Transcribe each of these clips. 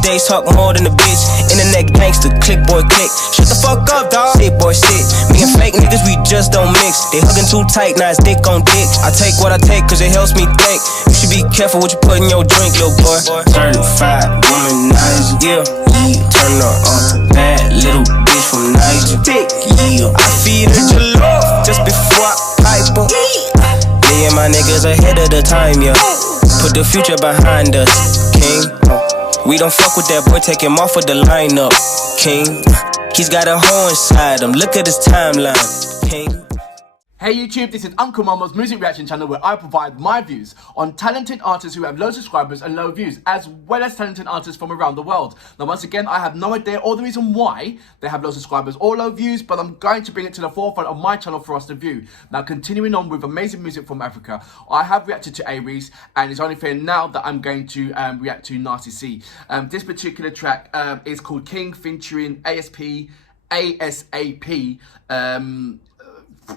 These days talk more than a bitch. Internet gangster, click boy click. Shut the fuck up, dog. Sit boy sit. Me and fake niggas, we just don't mix. They hugging too tight, now it's dick on dick. I take what I take cause it helps me think. You should be careful what you put in your drink, little boy. Certified womanizer, yeah. Turn her on. Bad little bitch from Niger. Yeah. I feed her jollof just before I pipe her. Me and my niggas ahead of the time, yeah. Put the future behind us, king. We don't fuck with that boy, take him off of the lineup, king. He's got a hole inside him, look at his timeline, king. Hey YouTube, this is Uncle Momo's music reaction channel where I provide my views on talented artists who have low subscribers and low views, as well as talented artists from around the world. Now once again, I have no idea or the reason why they have low subscribers or low views, but I'm going to bring it to the forefront of my channel for us to view. Now continuing on with amazing music from Africa, I have reacted to Aries, and it's only fair now that I'm going to react to Nasty C. This particular track is called King featuring ASAP.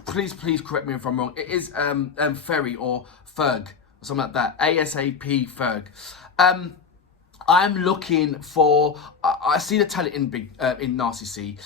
Please correct me if I'm wrong. It is Ferry or Ferg, or something like that. ASAP Ferg. I'm looking for. I see the talent in Nasty C.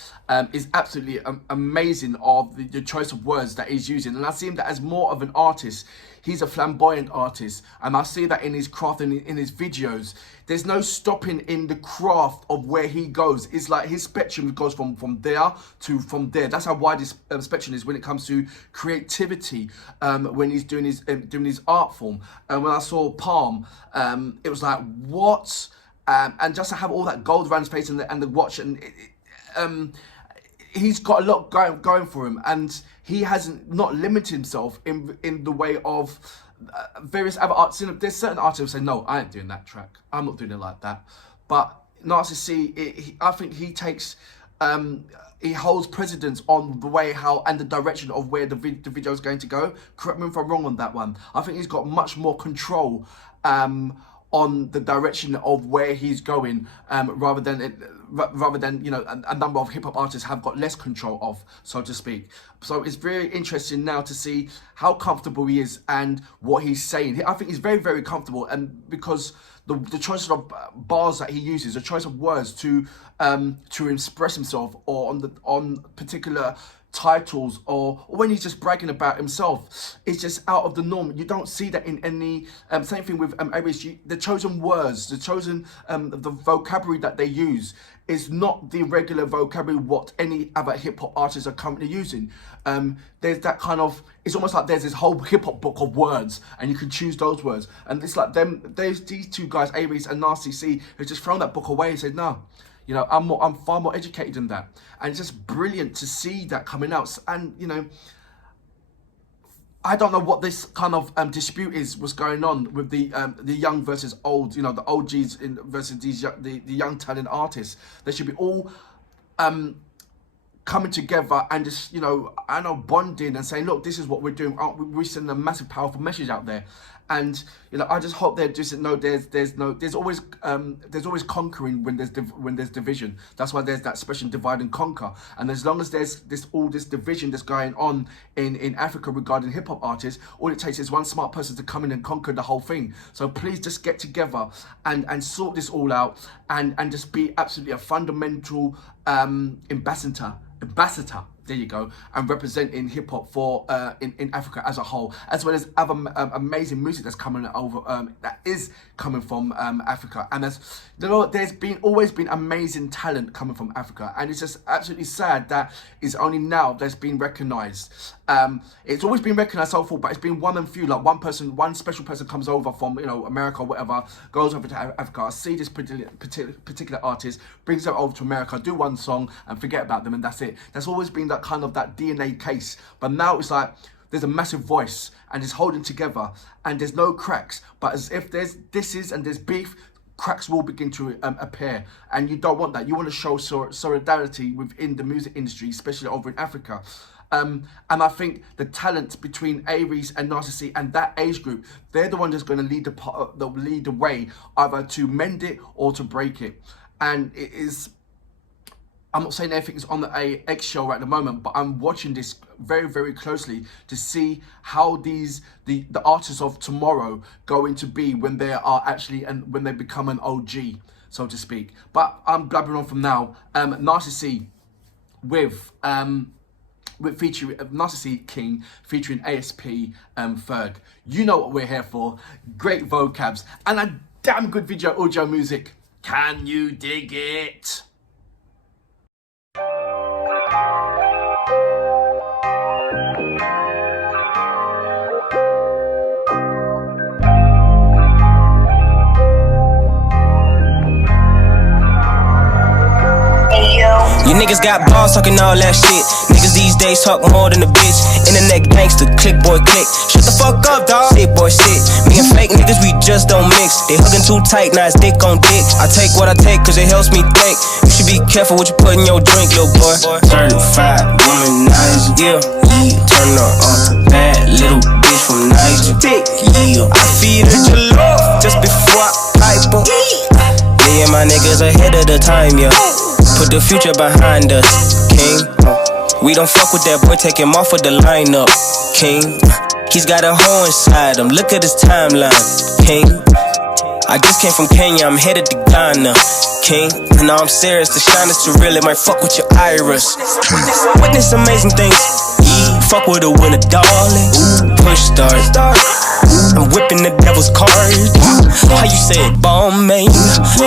Is absolutely amazing of the choice of words that he's using, and I see him that as more of an artist. He's a flamboyant artist, and I see that in his craft and in his videos. There's no stopping in the craft of where he goes. It's like his spectrum goes from there to from there. That's how wide his spectrum is when it comes to creativity. When he's doing his art form. And when I saw Palm, it was like, what? And just to have all that gold around his face and the watch, and he's got a lot going for him, and he hasn't not limited himself in the way of various other artists. You know, there's certain artists who say, no, I ain't doing that track, I'm not doing it like that. But Nasty C, I think he takes he holds precedence on the way how and the direction of where the video is going to go. Correct me if I'm wrong on that one. I think he's got much more control on the direction of where he's going, rather than you know, a number of hip-hop artists have got less control of, so to speak. So it's very interesting now to see how comfortable he is and what he's saying. I think he's very, very comfortable, and because the choice of bars that he uses, the choice of words to express himself, or on particular titles, or when he's just bragging about himself, it's just out of the norm. You don't see that in any same thing with Aries. The chosen words, the chosen the vocabulary that they use is not the regular vocabulary what any other hip-hop artists are currently using. There's that kind of, it's almost like there's this whole hip-hop book of words, and you can choose those words, and it's like these two guys, Aries and Nasty C, have just thrown that book away and said, no, you know, I'm far more educated than that. And it's just brilliant to see that coming out. And, you know, I don't know what this kind of dispute was going on with the young versus old, you know, the OGs versus the young talent artists. They should be all coming together and just, you know, I know, bonding and saying, look, this is what we're doing. We're sending a massive, powerful message out there. And, you know, I just hope they just know there's always conquering when there's division. That's why there's that expression, divide and conquer. And as long as there's all this division that's going on in Africa regarding hip hop artists, all it takes is one smart person to come in and conquer the whole thing. So please just get together and sort this all out, and just be absolutely a fundamental ambassador. There you go, and representing hip hop for in Africa as a whole, as well as other amazing music that's coming over that is coming from Africa. And there's, you know, always been amazing talent coming from Africa, and it's just absolutely sad that it's only now that's been recognised. It's always been recognised so far, but it's been one and few. Like one special person comes over from, you know, America or whatever, goes over to Africa. I see this particular artist, brings them over to America, do one song and forget about them, and that's it. That's always been that kind of that DNA case. But now it's like there's a massive voice and it's holding together, and there's no cracks. But as if there's disses and there's beef, cracks will begin to appear, and you don't want that. You want to show solidarity within the music industry, especially over in Africa. And I think the talent between Aries and Nasty C and that age group, they're the ones that's going to lead the way, either to mend it or to break it. And it is, I'm not saying everything is on the eggshell at the moment, but I'm watching this very, very closely to see how the artists of tomorrow going to be when they are actually, and when they become an OG. so to speak. But I'm blabbering on from now. Narcissy with featuring Narcissy King featuring ASP Ferg. You know what we're here for. Great vocabs and a damn good video audio music. Can you dig it? You niggas got balls talking all that shit. Niggas these days talk more than a bitch. Internet gangster, click boy click. Shut the fuck up, dawg. Sit boy sit. Me and fake niggas, we just don't mix. They hugging too tight, now it's dick on dick. I take what I take cause it helps me think. You should be careful what you put in your drink, little boy. Certified womanizer, yeah. Turn her on. Bad little bitch from Niger. Dick, yeah. I feed her jollof just before I pipe her. Me and my niggas ahead of the time, yeah. Put the future behind us, King. We don't fuck with that boy, take him off of the lineup, King. He's got a hole inside him, look at his timeline, King. I just came from Kenya, I'm headed to Ghana, King. And now I'm serious, the shine is too real, it might fuck with your iris. Witness amazing things, fuck with a winner, darling. Push start, I'm whipping the devil's card. How you say it, bomb main?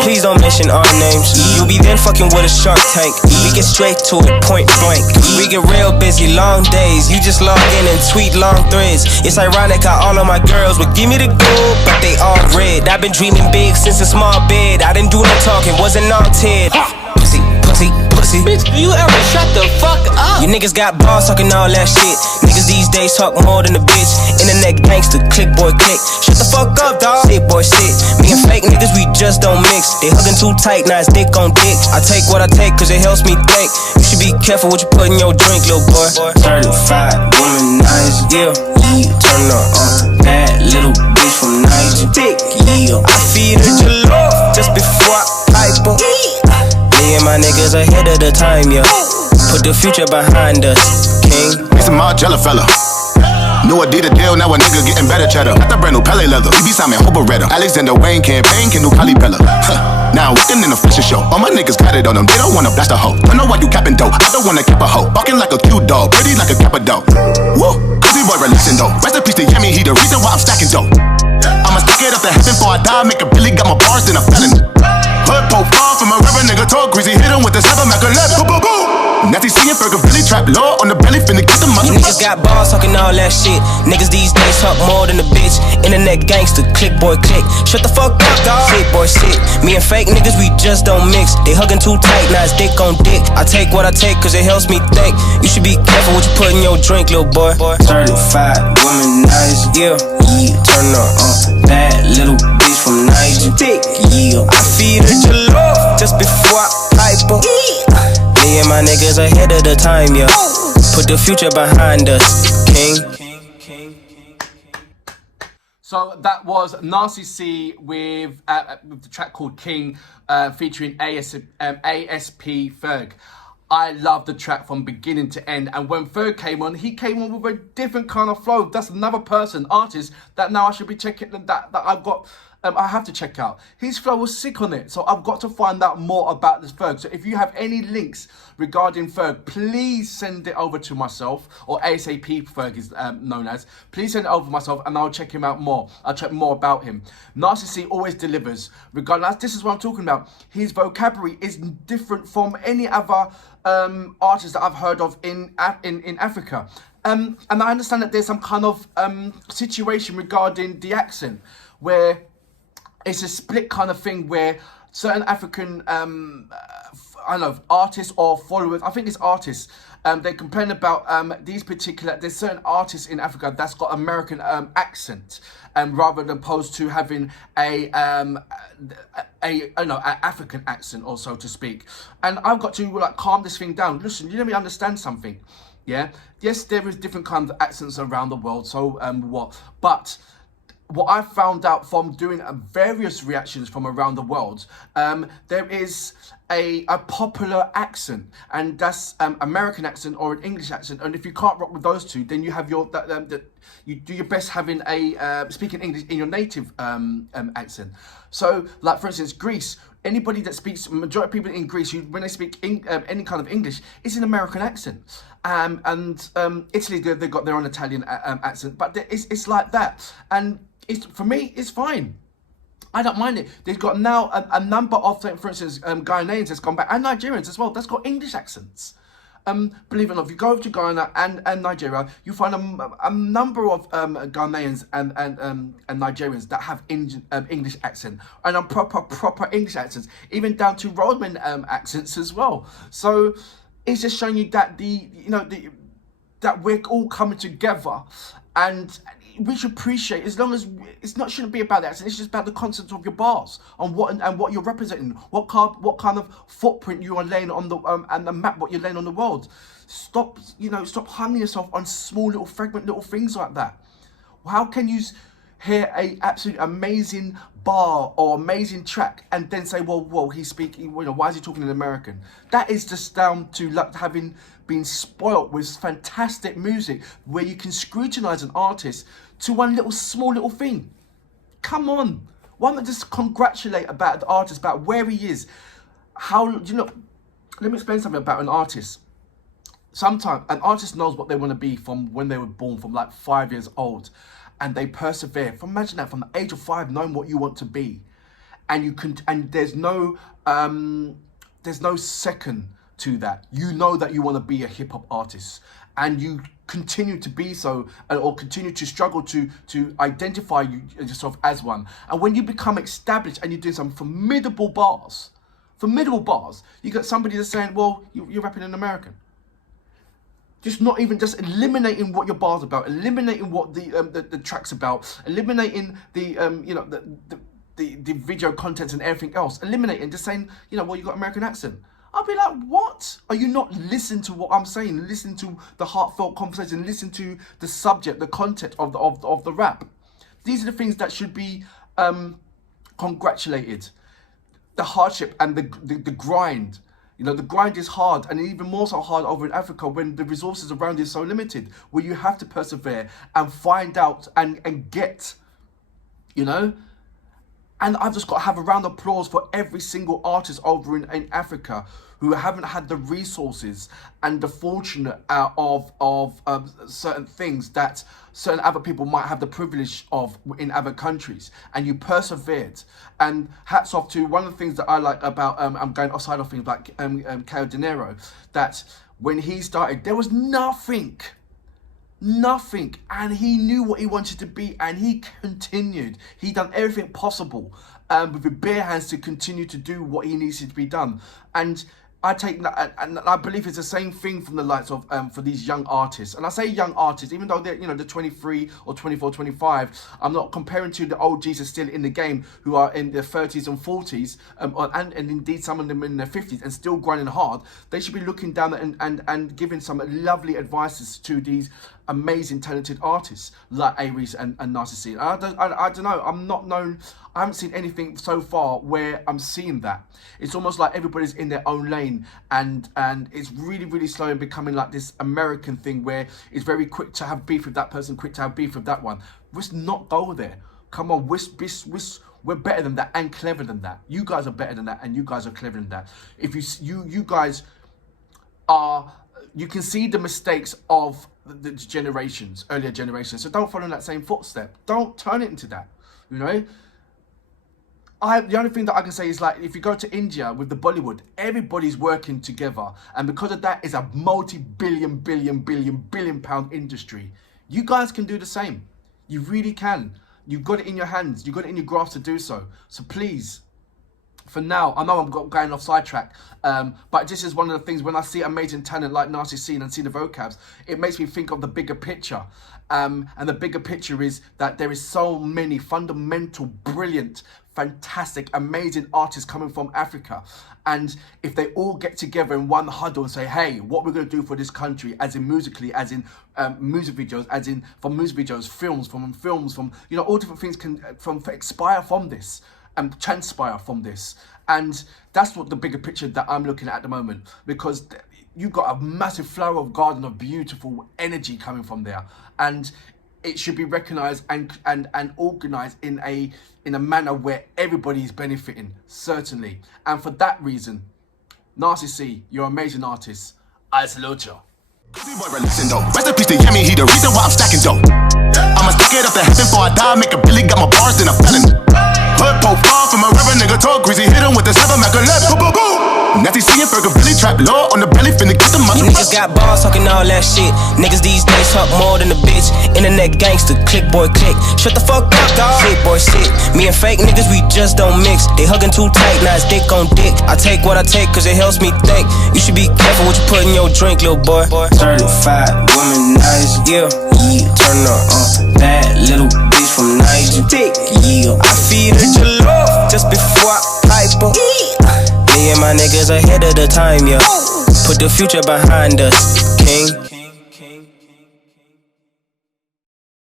Please don't mention our names. You'll be there fucking with a Shark Tank. We get straight to it, point blank. We get real busy, long days. You just log in and tweet long threads. It's ironic how all of my girls would give me the gold, but they all red. I've been dreaming big since a small bed. I didn't do no talking, wasn't on TED. Pussy, pussy, pussy. Bitch, you ever shut the fuck up? You niggas got balls talking all that shit. Niggas these days talk more than a bitch. Internet gangster, click boy click. Shut the fuck up, dawg. Sit boy sit. Me and fake niggas, we just don't mix. They hugging too tight, now it's dick on dick. I take what I take cause it helps me think. You should be careful what you put in your drink, little boy. Certified womanizer, yeah. Turn her on. Bad little bitch from Niger. Dick, yeah. I feed her jollof just before I pipe her. Me and my niggas ahead of the time, yeah. Put the future behind us, King. It's a Margiela fella. New Adidas deal, now a nigga getting better cheddar. Got the brand new Pele leather. BB Simon Hoberetta. Alexander Wayne campaign, can do Cali Bella. Now I'm working in a fashion show. All my niggas got it on them. They don't wanna blast a hoe. I know why you capping dough. I don't wanna cap a hoe. Barking like a cute dog, pretty like a kappa dog. Woo, crazy boy relaxing though. Rest in peace to Yemi, he the reason why I'm stacking dough. I'ma stack it up to heaven before I die. Make a Billy, got my bars, then a felon. Hood profile from a river, nigga talk greasy. Hit him with the 7 Mac 11. Boom, boom, boom. Natty seeing Ferg Billy trap law on the belly, finna get the money. You niggas got balls talking all that shit. Niggas these days talk more than a bitch. Internet gangster, click boy click. Shut the fuck up, dawg. Sit boy sit. Me and fake niggas, we just don't mix. They hugging too tight, now it's dick on dick. I take what I take cause it helps me think. You should be careful what you put in your drink, little boy. Certified womanizer, yeah. Turn her on. Bad little bitch from Niger. Dick, yeah. I feed her jollof just before I pipe her. Me and my niggas ahead of the time, yeah. Put the future behind us, King. So that was Narcissy with the track called King, featuring ASP Ferg. I love the track from beginning to end, and when Ferg came on, he came on with a different kind of flow. That's another artist that now I should be checking, that I've got. I have to check out. His flow was sick on it, so I've got to find out more about this Ferg. So if you have any links regarding Ferg, please send it over to myself, or ASAP Ferg is known as. Please send it over to myself and I'll check him out more. I'll check more about him. Narcissy always delivers. Regardless, this is what I'm talking about. His vocabulary is different from any other artist that I've heard of in Africa. And I understand that there's some kind of situation regarding the accent where it's a split kind of thing where certain African, I don't know, artists or followers, I think it's artists, they complain about there's certain artists in Africa that's got American accent, rather than opposed to having a African accent, or so to speak. And I've got to like calm this thing down. Listen, you let me understand something. Yeah, yes, there is different kinds of accents around the world. So but what I found out from doing various reactions from around the world, there is a popular accent, and that's American accent or an English accent. And if you can't rock with those two, then you have you do your best having a speaking English in your native accent. So, like for instance, Greece, Anybody that speaks, majority of people in Greece, when they speak any kind of English, it's an American accent. Italy, they've got their own Italian accent, but it's like that. And for me, it's fine. I don't mind it. They've got now a number of, for instance, Ghanaians that's gone back, and Nigerians as well, that's got English accents. Believe it or not, if you go over to Ghana and Nigeria, you find a number of Ghanaians and Nigerians that have English accent, and proper English accents, even down to roadman accents as well. So it's just showing you that that we're all coming together, and we should appreciate, as long as shouldn't be about the accent. It's just about the content of your bars and what you're representing, what kind of footprint you are laying on the and the map, what you're laying on the world. Stop hanging yourself on small little things like that. How can you hear a absolute amazing bar or amazing track and then say, well, he's speaking, why is he talking in American? That is just down to having been spoilt with fantastic music where you can scrutinize an artist to one small little thing. Come on. Why not just congratulate about the artist, about where he is? Let me explain something about an artist. Sometimes an artist knows what they want to be from when they were born, from like 5 years old, and they persevere. Imagine that, from the age of 5, knowing what you want to be, and there's no second to that. You know that you want to be a hip hop artist, and you continue to be so, or continue to struggle to identify yourself as one. And when you become established and you're doing some formidable bars, you got somebody that's saying, well, you're rapping in American. Just eliminating what your bar's about, eliminating what the track's about, eliminating the video contents and everything else, eliminating, just saying, well, you got American accent. I'll be like, what? Are you not listening to what I'm saying? Listen to the heartfelt conversation. Listen to the subject, the content of the rap. These are the things that should be congratulated. The hardship and the grind. The grind is hard, and even more so hard over in Africa when the resources around you are so limited, where you have to persevere and find out and get, And I've just got to have a round of applause for every single artist over in Africa who haven't had the resources and the fortune of certain things that certain other people might have the privilege of in other countries. And you persevered. And hats off to one of the things that I like about, I'm going outside of things like Caio De Niro, that when he started, there was nothing, and he knew what he wanted to be, and he continued. He done everything possible with the bare hands to continue to do what he needs to be done. And I take that, and I believe it's the same thing from the likes of for these young artists. And I say young artists, even though they're they're 23 or 24, 25. I'm not comparing to the OGs who are still in the game, who are in their 30s and 40s, and indeed some of them in their 50s and still grinding hard. They should be looking down and giving some lovely advices to these amazing talented artists like Aries and Narcissi. I don't know. I'm not known. I haven't seen anything so far where I'm seeing that. It's almost like everybody's in their own lane, and it's really, really slow and becoming like this American thing where it's very quick to have beef with that person, quick to have beef with that one. Let's not go there. Come on, we're better than that and clever than that. You guys are better than that, and you guys are clever than that. If you guys are, you can see the mistakes of the generations, earlier generations. So don't follow in that same footstep. Don't turn it into that. The only thing that I can say is, like, if you go to India with the Bollywood, everybody's working together, and because of that, it's a multi-billion pound industry. You guys can do the same. You really can. You've got it in your hands. You've got it in your grasp to do so. So please, for now, I know I'm going off sidetrack, but this is one of the things, when I see amazing talent like Narcissi and see the vocabs, it makes me think of the bigger picture. And the bigger picture is that there is so many fundamental, brilliant, fantastic, amazing artists coming from Africa. And if they all get together in one huddle and say, hey, what we're going to do for this country, as in musically, as in music videos, as in from music videos, films, from all different things can expire from this. And transpire from this. And that's what the bigger picture that I'm looking at the moment, because you've got a massive flower of garden of beautiful energy coming from there. And it should be recognised and organised in a manner where everybody is benefiting, certainly. And for that reason, Nasty C, you're an amazing artist. I salute you. Rest in peace to Yemi, he the reason why I'm stacking dough. I'ma stack it up to heaven before I die, make a Billy, got my bars, then I'm felon. Hood profile from a river, nigga talk greasy, hit him with the 7 Mac 11. Boom, boom, boom. Natty seeing Ferg Billy trap law on the belly, finna get the money. You niggas got balls talking all that shit. Niggas these days talk more than a bitch. Internet gangster, click boy click. Shut the fuck up, dog. Sick boy sick. Me and fake niggas, we just don't mix. They hugging too tight, now it's dick on dick. I take what I take cause it helps me think. You should be careful what you put in your drink, little boy. Certified womanizer, yeah. Turn up, bad little bitch from Niger. Yeah, I feed her jollof just before I pipe up. Me and my niggas ahead of the time, yeah. Put the future behind us, king.